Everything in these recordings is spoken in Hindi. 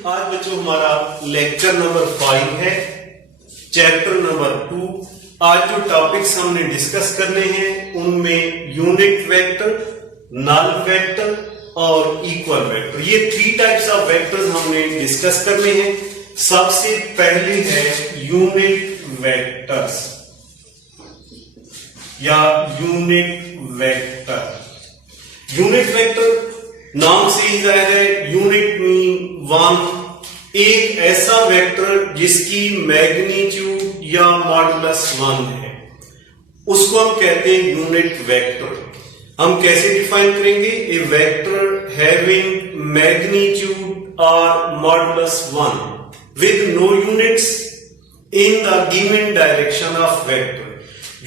आज बच्चों हमारा लेक्चर नंबर 5 है, चैप्टर नंबर 2। आज जो टॉपिक्स हमने डिस्कस करने हैं उनमें यूनिट वेक्टर, नल वेक्टर और इक्वल वेक्टर, ये 3 टाइप्स ऑफ वेक्टर्स हमने डिस्कस करने हैं। सबसे पहले है यूनिट वेक्टर्स या यूनिट वेक्टर। यूनिट वेक्टर नाम से ही जाहिर है, यूनिट मीन वन, एक ऐसा वेक्टर जिसकी मैग्नीट्यूड या मॉडुलस 1 है, उसको हम कहते हैं यूनिट वेक्टर। हम कैसे डिफाइन करेंगे? ए वेक्टर हैविंग मैग्नीट्यूड और modulus 1 with no units in the given direction of vector.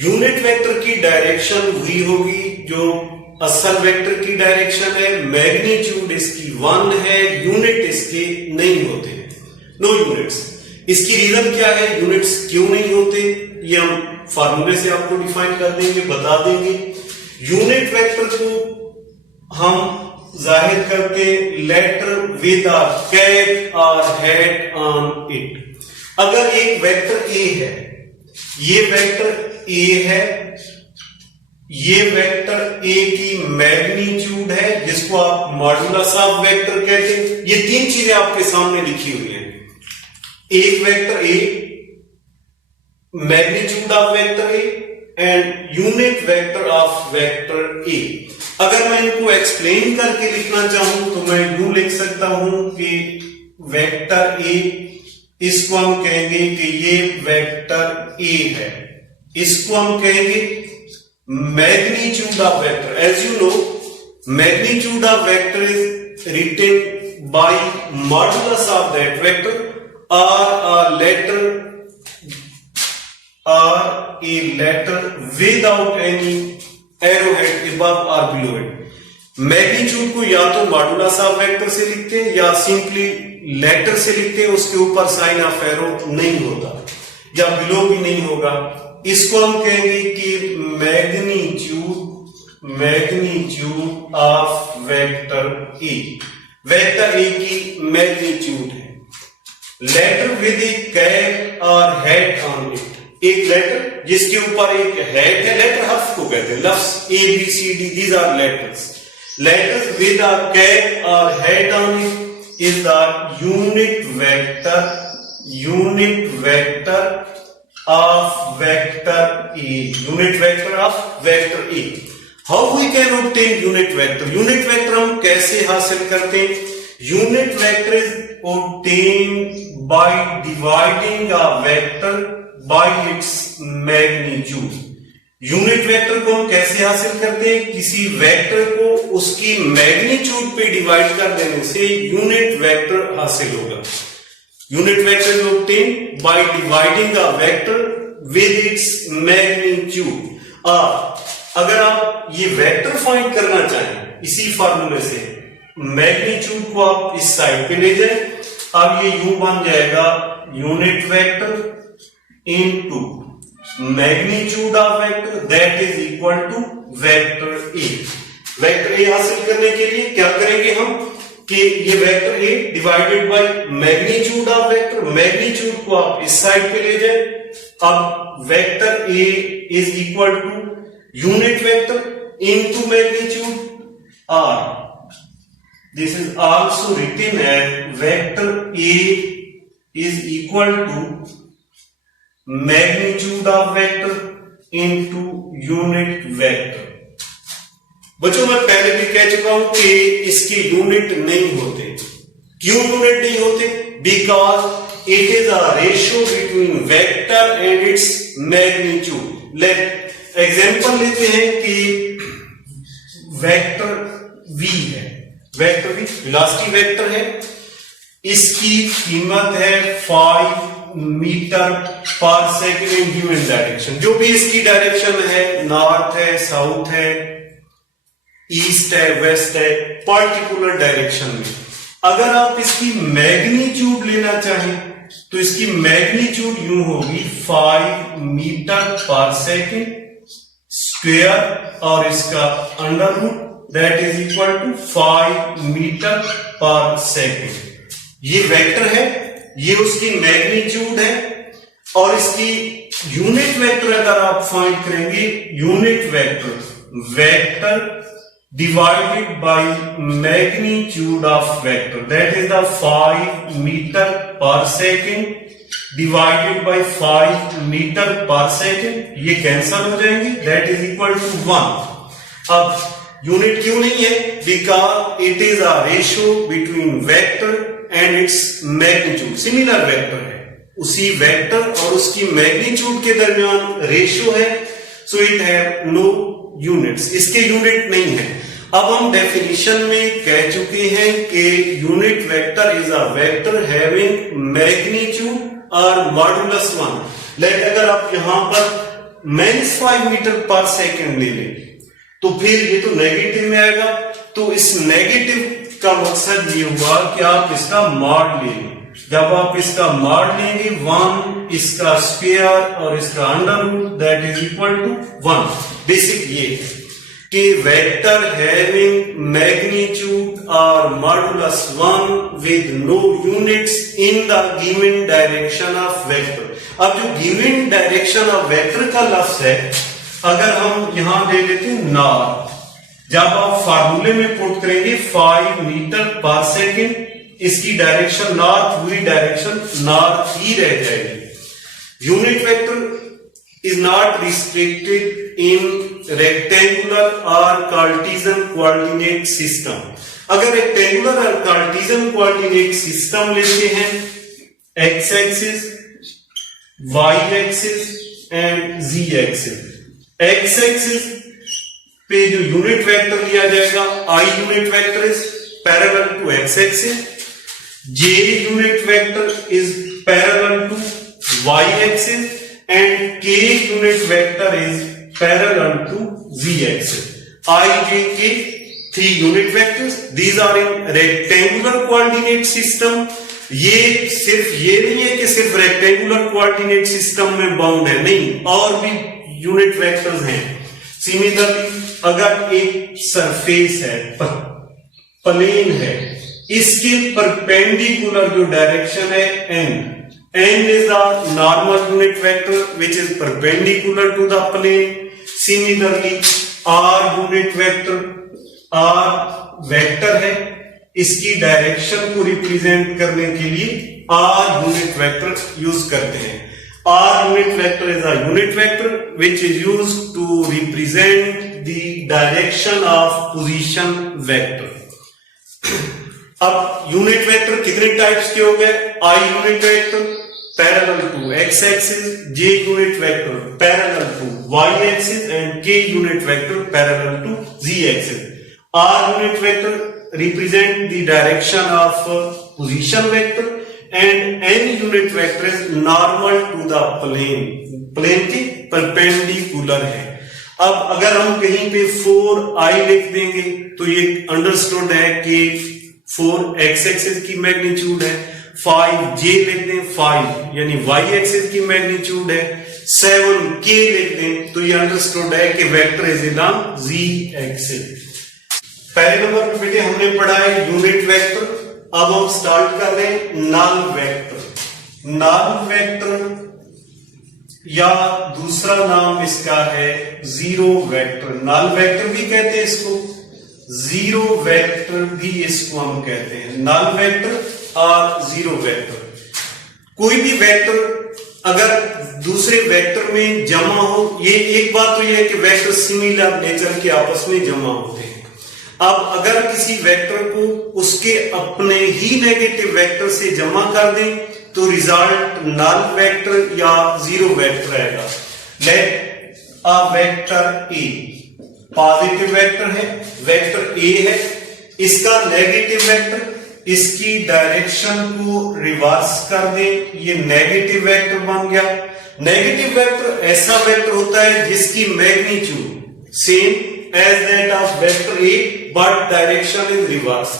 Unit vector की डायरेक्शन वही होगी जो असल वेक्टर की डायरेक्शन है, मैग्नीट्यूड इसकी 1 है, यूनिट इसके नहीं होते, नो यूनिट्स। इसकी रीजन क्या है, यूनिट्स क्यों नहीं होते, ये हम फार्मूले से आपको डिफाइन कर देंगे, बता देंगे। यूनिट वेक्टर को हम जाहिर करते लेटर विद अ कैप और हेड ऑन इट। अगर एक वेक्टर ए है, ये वेक्टर ए है, ये वेक्टर ए की मैग्नीट्यूड है जिसको आप मॉडुलस ऑफ वेक्टर कहते हैं। ये 3 चीजें आपके सामने लिखी हुई हैं। एक vector A, magnitude of vector A and unit vector of vector ए। अगर मैं इनको एक्सप्लेन करके लिखना चाहूं तो मैं यूं लिख सकता हूं कि वेक्टर ए, इसको हम कहेंगे कि ये वेक्टर ए है, इसको हम कहेंगे magnitude of vector. As you know, magnitude of vector is written by modulus of that vector or a letter without any arrowhead above or below it. Magnitude को या तो मॉडुलस ऑफ वेक्टर से लिखते हैं या सिंपली लेटर से लिखते हैं, उसके ऊपर साइन ऑफ एरो नहीं होता या बिलो भी नहीं होगा। इसको हम कहेंगे कि magnitude of vector A. Vector ए की मैग्नीट्यूड है। लेटर विद ए कैप और हेड ऑन इट। एक लेटर जिसके ऊपर एक हेड है, लेटर हर्फ को कहते हैं, लफ्ज A B C D, these are letters. Letter with a cap और head on it is the unit vector of vector A, unit vector of vector A. How we can obtain unit vector? Unit vector हम कैसे हासिल करते हैं? Unit vector is obtained by dividing a vector by its magnitude. Unit vector को हम कैसे हासिल करते हैं? किसी वेक्टर को उसकी मैग्नीट्यूड पे डिवाइड कर देने से यूनिट वेक्टर हासिल होगा। Unit vector is obtained by dividing a vector with its magnitude. अगर आप ये वेक्टर फाइंड करना चाहें इसी फार्मूले से, मैग्नीट्यूड को आप इस साइड पे ले जाएं, अब ये यूं बन जाएगा unit vector into magnitude of vector that is equal to vector A. Vector A हासिल करने के लिए क्या करेंगे हम कि ये vector A divided by magnitude of vector, magnitude को आप इस साइड पे ले जाए। अब vector A is equal to unit vector into magnitude और this is also written as vector A is equal to magnitude of vector into unit vector. बच्चों मैं पहले भी कह चुका हूं कि इसके यूनिट नहीं होते। क्यों यूनिट नहीं होते? Because it is a ratio between vector and its magnitude. Let example लेते हैं कि वेक्टर v है, वेक्टर v वेलोसिटी वेक्टर है, इसकी कीमत है 5 metre per second in given direction. जो भी इसकी डायरेक्शन है, नॉर्थ है, साउथ है, ईस्ट है, वेस्ट है, पर्टिकुलर डायरेक्शन में। अगर आप इसकी मैग्नीट्यूड लेना चाहें तो इसकी मैग्नीट्यूड यूं होगी 5 मीटर पर सेकेंड स्क्वायर और इसका under root that is equal to 5 metre per second. ये वेक्टर है, ये उसकी मैग्नीट्यूड है, और इसकी यूनिट वेक्टर अगर आप फाइंड करेंगे, unit vector divided by magnitude of vector, that is the 5 meter per second divided by 5 meter per second, ये कैंसल हो जाएंगे, that is equal to 1। अब यूनिट क्यों नहीं है? because it is a ratio between vector and its magnitude, similar vector है, उसी वेक्टर और उसकी मैग्नीट्यूड के दरमियान रेशियो है, so it have no units, इसके यूनिट नहीं है। अब हम डेफिनेशन में कह चुके हैं कि unit vector is a vector having magnitude और मॉडुलस 1। लाइक अगर आप यहां पर -5 मीटर पर सेकेंड ले लें तो फिर ये तो नेगेटिव में आएगा, तो इस नेगेटिव का मकसद ये हुआ कि आप इसका मॉड ले लें। जब आप इसका मॉड लेंगे 1, इसका स्क्वायर और इसका under root, that is equal to 1। Basic ये कि वेक्टर हैविंग मैग्नीट्यूड और modulus 1 with no units in the given direction of vector. अब जो गिवन डायरेक्शन ऑफ वेक्टर का लफ्ज है, अगर हम यहां दे लेते हैं नॉर्थ, जब आप फार्मूले में पुट करेंगे 5 मीटर पर सेकेंड, इसकी डायरेक्शन नॉर्थ, हुई डायरेक्शन नॉर्थ ही रह जाएगी। Unit vector is not restricted in rectangular or Cartesian coordinate system। अगर रेक्टेंगुलर और कार्टेशियन कोऑर्डिनेट सिस्टम लेते हैं, x axis, y axis and z axis. x axis पे जो यूनिट वेक्टर लिया जाएगा, I unit vector is parallel to x axis, j unit vector is parallel to y axis and k unit vector is parallel to z axis। I, j, k, 3 unit vectors, these are in rectangular coordinate system। ये सिर्फ ये नहीं है कि सिर्फ रेक्टेंगुलर कोऑर्डिनेट सिस्टम में बाउंड है, नहीं, और भी यूनिट वेक्टर्स हैं। सिमिलरली अगर एक सरफेस है, प्लेन है, इसके परपेंडिकुलर जो डायरेक्शन है n is the normal unit vector which is perpendicular to the plane। Similarly r unit vector, r vector है, इसकी डायरेक्शन को रिप्रेजेंट करने के लिए r यूनिट वेक्टर यूज करते हैं। r unit vector is a unit vector which is used to represent the direction of position vector। अब यूनिट वेक्टर कितने टाइप्स के हो गए? I unit vector parallel to x axis, j unit vector parallel to y axis and k unit vector parallel to z axis. r unit vector represent the direction of position vector and n unit vector is normal to the plane, plane के परपेंडिकुलर है। अब अगर हम कहीं पे 4i लिख देंगे तो ये अंडरस्टूड है कि 4 x एक्सिस की मैग्नीट्यूड है, 5j लिख दें 5 यानी y एक्सिस की मैग्नीट्यूड है, 7k लिख दें तो ये अंडरस्टूड है कि vector is along z axis. पहले नंबर पे बेटे हमने पढ़ा है यूनिट वेक्टर। अब हम स्टार्ट कर रहे हैं नल वेक्टर। नल वेक्टर या दूसरा नाम इसका है जीरो वेक्टर। नल वेक्टर भी कहते हैं इसको, जीरो वेक्टर भी इसको हम कहते हैं। नल वेक्टर और जीरो वेक्टर, कोई भी वेक्टर अगर दूसरे वेक्टर में जमा हो, ये एक बात तो ये है कि वेक्टर सिमिलर नेचर के आपस में जमा होते हैं। अब अगर किसी वेक्टर को उसके अपने ही नेगेटिव वेक्टर से जमा कर दें तो रिजल्ट नल वेक्टर या जीरो वेक्टर आएगा। Let a vector A positive vector है, वेक्टर ए है, इसका नेगेटिव वेक्टर, इसकी डायरेक्शन को रिवर्स कर दें, ये नेगेटिव वेक्टर बन गया। नेगेटिव वेक्टर ऐसा वेक्टर होता है जिसकी magnitude same as that of vector A but direction is reverse.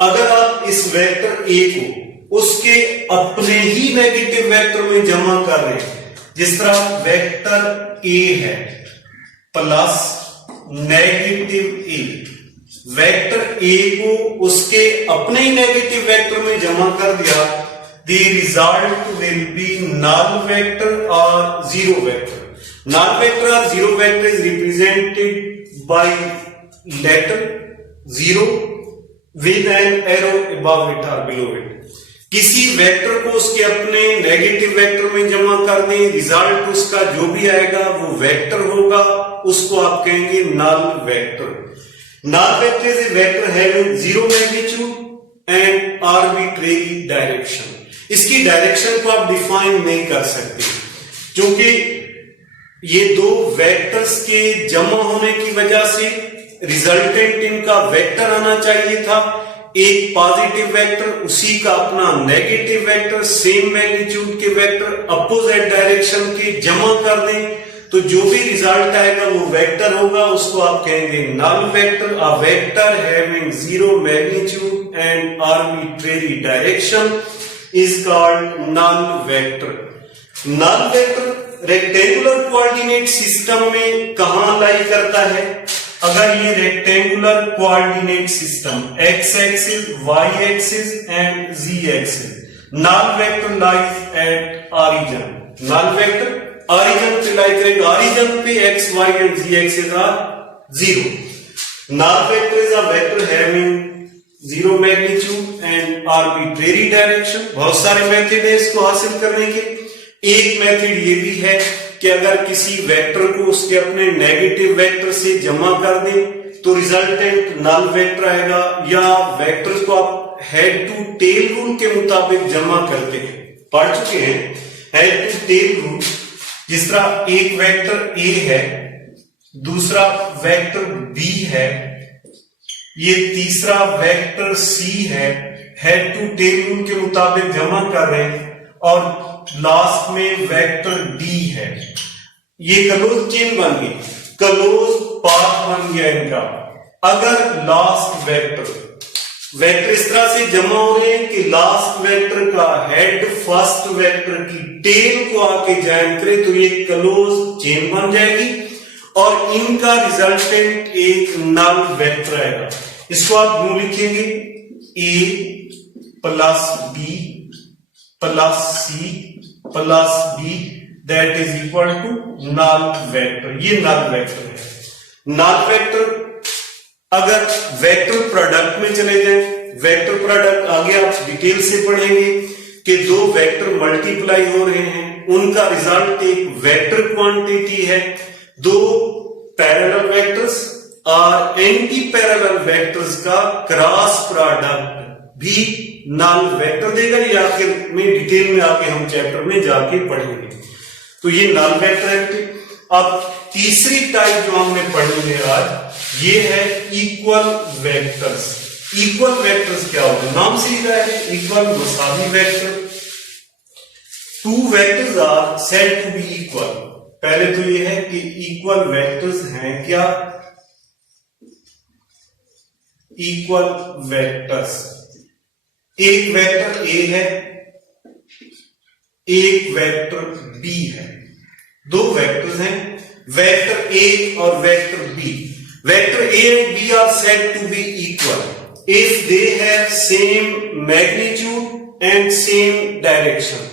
अगर आप इस वेक्टर ए को उसके अपने ही नेगेटिव वेक्टर में जमा कर रहे हैं, जिस तरह वेक्टर ए है प्लस नेगेटिव ए, वेक्टर ए को उसके अपने ही नेगेटिव वेक्टर में जमा कर दिया, the result will be null vector or zero vector. Null vector or zero vector is represented by letter zero with an arrow above it or below it. किसी वेक्टर को उसके अपने नेगेटिव वेक्टर में जमा कर दें, रिजल्ट उसका जो भी आएगा वो वेक्टर होगा, उसको आप कहेंगे null vector. Null vector is a vector having zero magnitude and arbitrary direction. इसकी डायरेक्शन को आप डिफाइन नहीं कर सकते, क्योंकि ये दो वेक्टर्स के जमा होने की वजह से रिजल्टेंट इनका वेक्टर आना चाहिए था. एक पॉजिटिव वेक्टर, उसी का अपना नेगेटिव वेक्टर, सेम मैग्नीट्यूड के वेक्टर अपोजिट डायरेक्शन के जमा कर दें तो जो भी रिजल्ट आएगा वो वेक्टर होगा, उसको आप कहेंगे null vector. A vector having zero magnitude and arbitrary direction is called null vector. Null vector rectangular coordinate system में कहां लाई करता है? अगर ये rectangular coordinate system x axis, y axis and z axis, null vector lies at origin. null vector origin पे लाई करेगा. origin पे x, y and z axis are 0. null vector is a vector having zero magnitude and arbitrary direction. बहुत सारे मेथड है इसको हासिल करने के. एक मेथड ये भी है कि अगर किसी वेक्टर को उसके अपने नेगेटिव वेक्टर से जमा कर दें तो रिजल्टेंट नल वेक्टर आएगा, या वेक्टर्स को आप हेड टू टेल रूल के मुताबिक जमा करते हैं. पढ़ चुके हैं हेड टू टेल रूल. जिस तरह एक वेक्टर ए है, दूसरा वेक्टर बी है, ये तीसरा वेक्टर सी है, हेड टू टेल रूल के मुताबिक जमा कर रहे हैं, और लास्ट में वेक्टर डी है. ये क्लोज चेन बन गई, क्लोज पाथ बन गया इनका. अगर लास्ट वेक्टर इस तरह से जमा हो रहे हैं कि लास्ट वेक्टर का हेड फर्स्ट वेक्टर की टेल को आके ज्वाइन करे तो ये क्लोज चेन बन जाएगी और इनका रिजल्टेंट एक नल वेक्टर आएगा. इसको आप यूं लिखेंगे a plus B plus C plus D that is equal to null vector. ये नल वेक्टर है. नल वेक्टर अगर वेक्टर प्रोडक्ट में चले जाए, वेक्टर प्रोडक्ट आगे आप डिटेल से पढ़ेंगे कि दो वेक्टर मल्टीप्लाई हो रहे हैं, उनका रिजल्ट एक वेक्टर क्वांटिटी है. दो पैरेलल वेक्टर्स और एंटी पैरेलल वेक्टर्स का क्रॉस प्रोडक्ट भी नल वेक्टर देगा. ये आखिर में डिटेल में आके हम चैप्टर में जाके पढ़ेंगे. तो ये नल वेक्टर है. अब तीसरी टाइप जो हमने पढ़नी है आज, ये है इक्वल वेक्टर्स. इक्वल वेक्टर्स क्या होते हैं? नाम से ही रहा है, इक्वल मसावी vector. Two vectors are said to be equal. पहले तो ये है कि इक्वल वेक्टर्स हैं क्या? इक्वल वेक्टर्स, एक वेक्टर ए है, एक वेक्टर बी है. दो वेक्टर्स हैं, वेक्टर ए और vector B. Vector A and B are said to be equal if they have same magnitude and same direction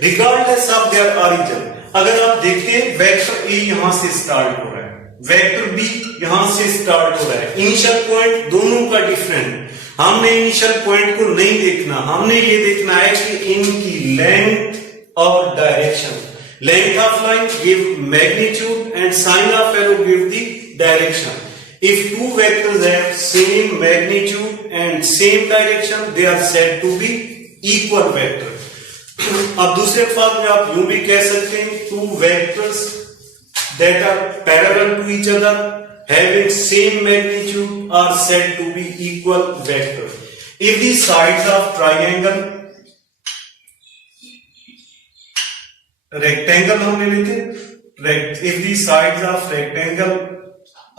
regardless of their origin. अगर आप देखते हैं वेक्टर ए यहां से स्टार्ट हो रहा है, वेक्टर बी यहां से स्टार्ट हो रहा है. इनिशियल पॉइंट दोनों का डिफरेंट. हमने इनिशियल पॉइंट को नहीं देखना, हमने ये देखना है कि इनकी लेंथ और direction. Length of line give magnitude and sign of arrow give the direction. If two vectors have same magnitude and same direction, they are said to be equal vector. अब दूसरे अल्फाज में आप यूं भी कह सकते हैं, two vectors that are parallel to each other having same magnitude are said to be equal vector. If the sides of triangle, rectangle हमने लेते, if the sides of rectangle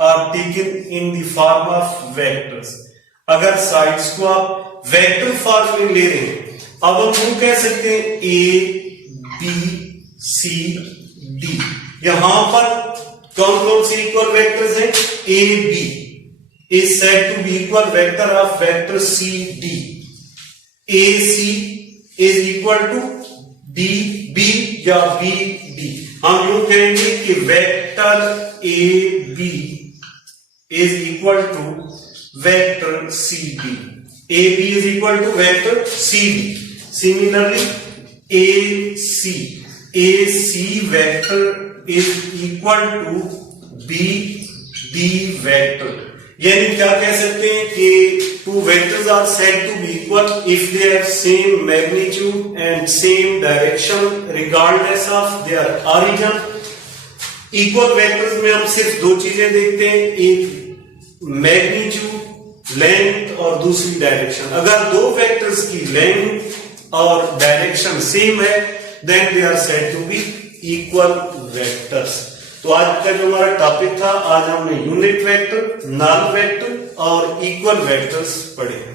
are taken in the form of vectors. अगर साइड्स को आप वेक्टर फॉर्म में ले रहे हैं, अब हम यूं कह सकते हैं ए बी सी डी. यहां पर कौन कौन से इक्वल वेक्टर्स हैं? A B. is said to be equal vector of vector CD. AC is equal to DB या BD. हम यूं कहेंगे कि vector AB is equal to vector CD. AB is equal to vector CD. Similarly, AC vector is equal to BD vector. यानी क्या कह सकते हैं कि two vectors are said to be equal if they have same magnitude and same direction regardless of their origin. Equal vectors में हम सिर्फ दो चीजें देखते हैं, एक मैग्नीट्यूड लेंथ और दूसरी डायरेक्शन. अगर दो वेक्टर्स की लेंथ और डायरेक्शन सेम है then they are said to be equal vectors. तो आज का जो हमारा टॉपिक था, आज हमने यूनिट वेक्टर, नल वेक्टर और इक्वल वेक्टर्स पढ़े.